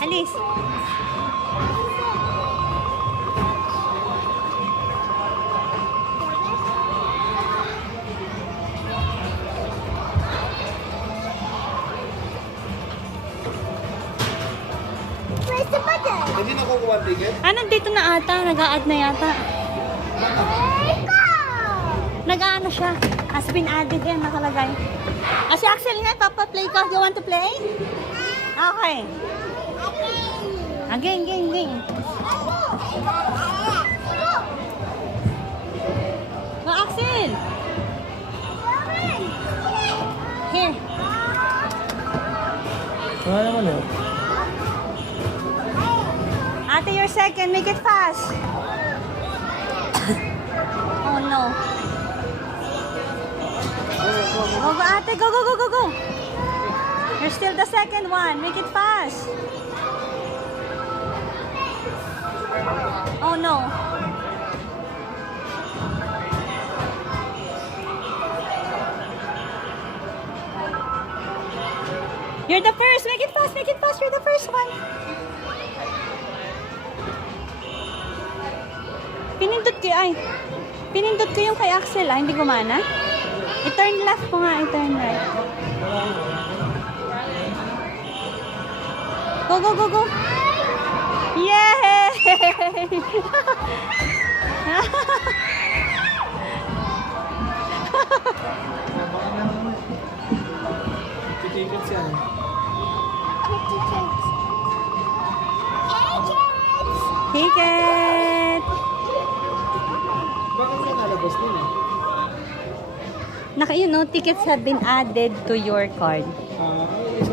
Alis. Where's the button? Hindi nakukuha ang ticket? Ah, nandito na ata. Nag-a-add na yata. Let's go! Nag-ano siya. Has been added yan. Nakalagay. Ah, si Axel nga. Papa-play ka. You want to play? Okay. Again, game. Go, Axel. Here. Wala naman yun. Ate, your second. Make it fast. Oh, no. Go, ate. Go. You're still the second one. Make it fast. Oh, no. You're the first. Make it fast. You're the first one. Pinindot ko yung kay Axel, hindi gumana. I-turn left ko nga, i-turn right. Go. Yay! Ticket siya. Ticket! Bakit siya nalabas din eh? Tickets have been added to your card. Isa